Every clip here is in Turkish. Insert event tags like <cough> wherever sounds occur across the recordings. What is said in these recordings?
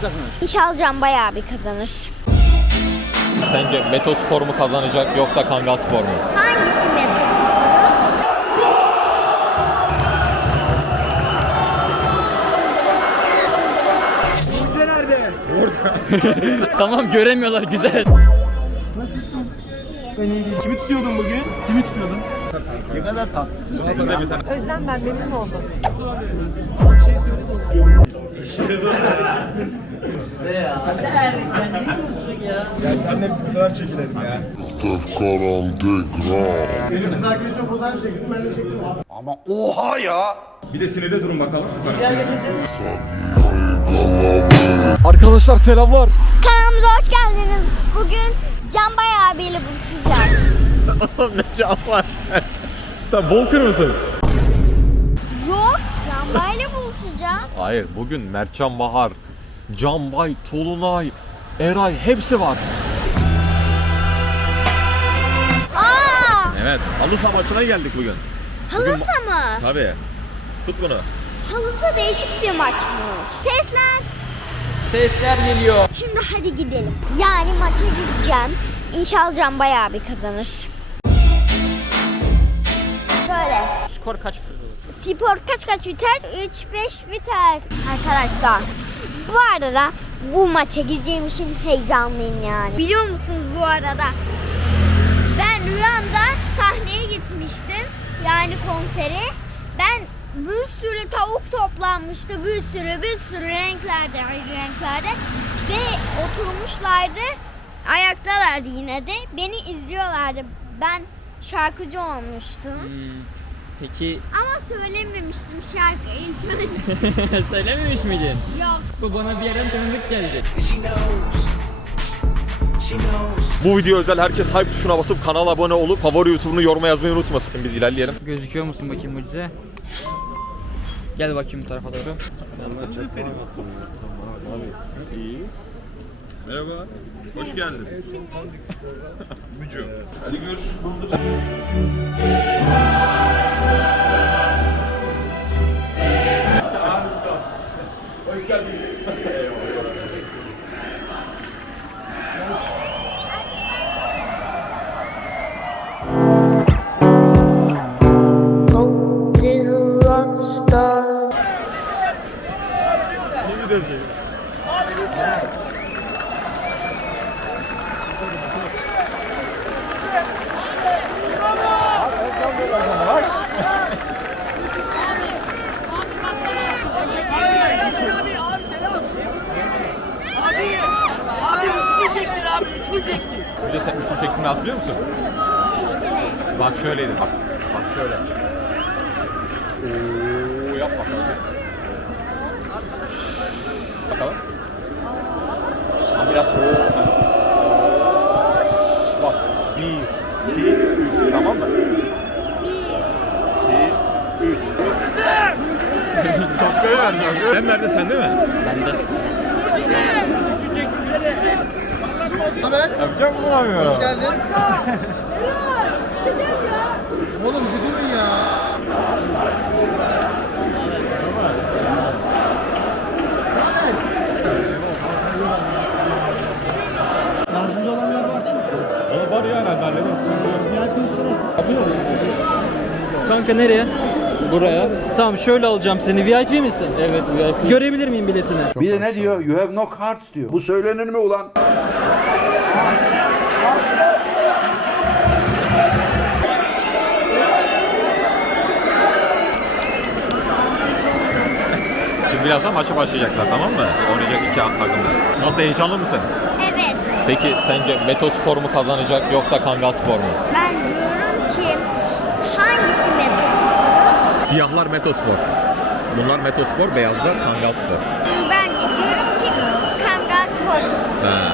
kazanır? İnşallah Can bayağı bir kazanır. Sence Metospor mu kazanacak yoksa Kangal Spor mu? Hangisi Mete? tamam göremiyorlar güzel. Nasılsın? Ben iyi değilim. Kimi tutuyordun bugün? Kimi tutuyordun? Ne kadar tatlısın sen. Özlem ben memnun oldum. Gel senle bir fotoğraf çekilelim ya. Biz arkadaşımla fotoğraf çekildik ben de çektim. Ama oha ya! Bir de sinirde durun bakalım. Arkadaşlar selamlar. Kanalımıza hoş geldiniz. Bugün Can bayağı abiyle buluşacağız. <laughs> ne cevap var? Sen Volker mısın? Yok, Can Bay'la buluşacağız. Hayır bugün Mertcan Bahar, Can Bay, Tolunay, Eray hepsi var. Aa, Evet halı saha maçına geldik bugün. halısa mı? Tabii. Tut bunu. Halısa değişik bir maçmış. Sesler. Sesler geliyor. Şimdi hadi gidelim. Yani maça gideceğim. İnşallah Can bayağı bir kazanır. Skor kaç olur? Spor kaç kaç biter? 3-5 biter. Arkadaşlar bu arada bu maça gideceğim için heyecanlıyım yani. Biliyor musunuz bu arada? Ben rüyamda sahneye gitmiştim. Yani konsere. Ben bir sürü tavuk toplanmıştı. Bir sürü bir sürü renklerde, renklerde. Ve oturmuşlardı. Ayaktalardı yine de. Beni izliyorlardı. Ben şarkıcı olmuştum. Hmm, Peki Ama söylememiştim şarkıyı ilk <laughs> önce. söylememiş miydin? Yok. Bu bana bir yerden tanıdık geldi. Bu video özel herkes hype tuşuna basıp kanala abone olup favori YouTube'unu yoruma yazmayı unutmasın. Biz ilerleyelim. Gözüküyor musun bakayım mucize? Gel bakayım bu tarafa doğru. Merhaba. Hoş geldin. Mücü. Hadi görüşürüz. <laughs> Uçmayacaktır. Önce sen üçlü çektiğini hatırlıyor musun? Bak şöyleydi bak. Bak şöyle. Oo yap bakalım. Bakalım. Ama biraz oo. Bak. Bir, iki, üç. Tamam mı? Bir. İki, üç. Çok beğendim. Sen nerede sen değil mi? Bende. Yapacak mı abi ya? Hoş geldin. Oğlum durun ya. Kanka nereye? Buraya. Tamam şöyle alacağım seni. VIP misin? Evet VIP. Görebilir miyim biletini? Bir de ne diyor? You have no cards diyor. Bu söylenir mi ulan? Şimdi birazdan maça başlayacaklar tamam mı? Oynayacak iki takımlar. Nasıl heyecanlı mısın? Evet. Peki sence Metospor mu kazanacak yoksa Kangal Spor mu? Ben diyorum ki hangisi Mete? Siyahlar Metospor. Bunlar Metospor, beyazlar Kangal Spor. Bence diyorum ki Kangal Spor. He.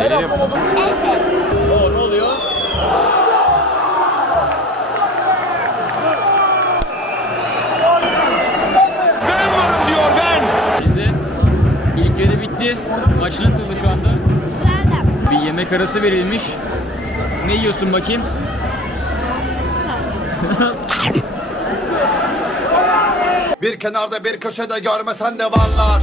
Eğleniyor musun? Evet. Oo, ne oluyor? Ben varım diyor ben. Bize ilk yarı bitti. Maç nasıldı şu anda? Güzeldi. Bir yemek arası verilmiş. Ne yiyorsun bakayım? Bir kenarda bir köşede görmesen de varlar.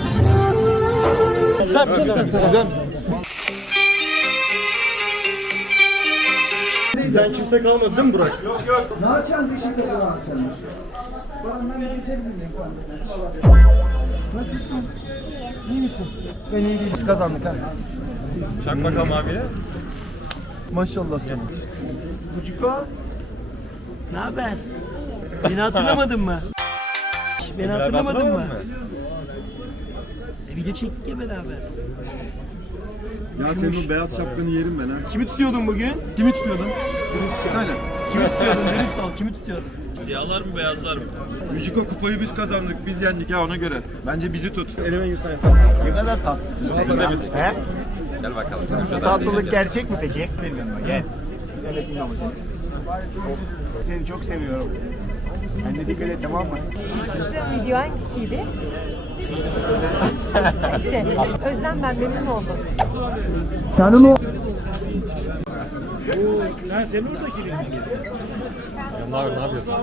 kimse kalmadı değil mi Burak? Yok yok. Nasılsın? İyi misin? Ben iyi değilim. Biz kazandık ha. Çak bakalım abiye. Maşallah sana. Buciko. Ne haber? Beni hatırlamadın mı? <laughs> Beni hatırlamadın mı? E, video çektik ya beraber. Ya senin o beyaz şapkanı yerim ben ha. Kimi tutuyordun bugün? Kimi tutuyordun? Söyle. Kimi tutuyordun? Dürüst ol. Kimi tutuyordun? Müjiko kupayı biz kazandık, biz yendik ya ona göre. Bence bizi tut. Elime girsene. Ne kadar tatlısın sen ya. He? Gel bakalım. Tatlılık gerçek mi peki? Bilmiyorum. Gel. Evet inanma Seni çok seviyorum. Kendine dikkat et tamam mı? video hangisiydi? <laughs> işte Özlem ben memnun oldum. Ne haber, ne yapıyorsun?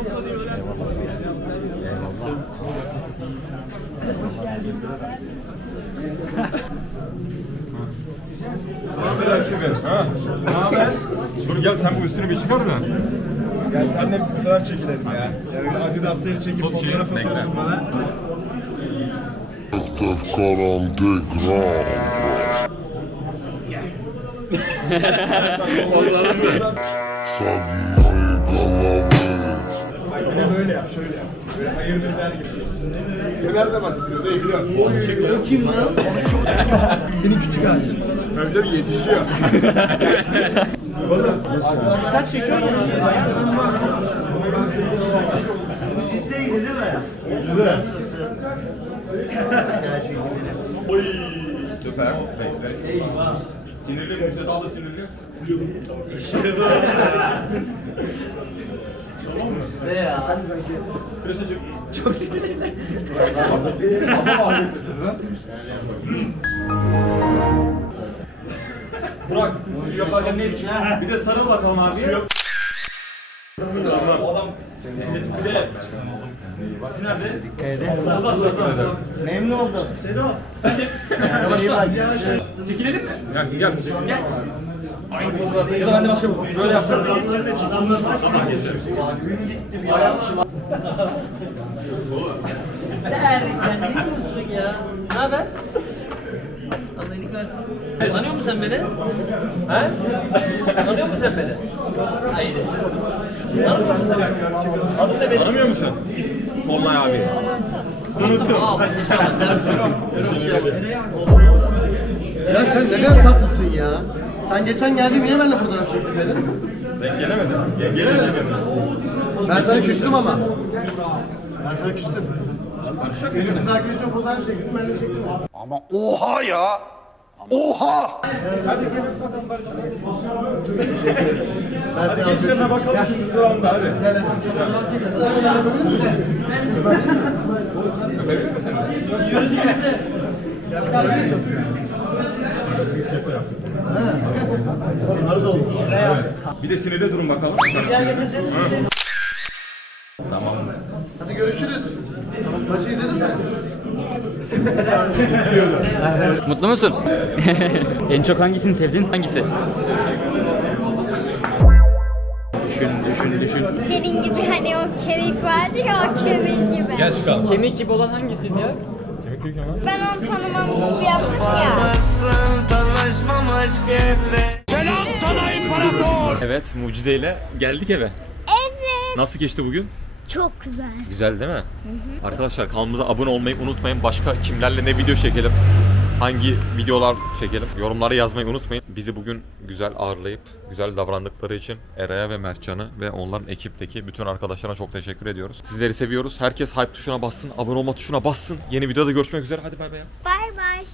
Ne haber Erkebe? Ha? Ne haber? Dur gel sen bu üstünü bir çıkar da. Gel seninle bir fotoğraf çekilelim ya. Ya öyle Adidas'ları çekip Tut şeyi, fotoğraf bekle. atıyorsun bana. Bir de böyle yap, şöyle yap. Böyle hayırdır der gibi. De bak istiyor değil biliyorum. O kim lan? Senin küçük ağacın. Tabii tabii yetişiyor. Oğlum. Kaç çekiyor ya? Süper. Bekle. Eyvah. Sinirli Musa daha da sinirli. Size ya. Çok sinirli. Burak, su yaparken ne istiyorsun? Bir de sarıl bakalım abi. Su yap. Memnun oldum. Çekilelim mi? Gel, gel. Gel. Ya da ben de başka bu. Böyle yapsam da geçsin de Derken ne diyorsun ya? Ne haber? Versin. Tanıyor musun sen beni? He? Tanıyor musun sen beni? Haydi. Tanımıyor musun sen beni? Adın ne benim? Tanımıyor musun? Tolunay abi. Unuttum. Olsun inşallah canım. İnşallah. Ya sen ne kadar tatlısın ya. Sen geçen geldin niye benimle fotoğraf çektin beni? Ben gelemedim. Gel, gelemedim. Ben sana küstüm ama. Ben sana küstüm. Benim kız arkadaşımla fotoğraf çektim ben de çektim. Ama oha ya. Oha! Hadi gençlerine bakalım şimdi sıranda hadi. Bir de sinirde durun bakalım. Tamam. Hadi görüşürüz. Maçı izledin mi? Mutlu musun? <laughs> en çok hangisini sevdin? Hangisi? Düşün, düşün, düşün. Senin gibi hani o kemik vardı ya o kemik gibi. Gel çıkalım. Kemik gibi olan hangisiydi ya? Ben onu tanımamış gibi yaptım ya. Evet mucizeyle geldik eve. Evet. Nasıl geçti bugün? Çok güzel. Güzel değil mi? Arkadaşlar kanalımıza abone olmayı unutmayın. Başka kimlerle ne video çekelim? Hangi videolar çekelim? Yorumlara yazmayı unutmayın. Bizi bugün güzel ağırlayıp güzel davrandıkları için Eray'a ve Mertcan'ı ve onların ekipteki bütün arkadaşlarına çok teşekkür ediyoruz. Sizleri seviyoruz. Herkes hype tuşuna bassın, abone olma tuşuna bassın. Yeni videoda görüşmek üzere. Hadi bay bay. Bay bay.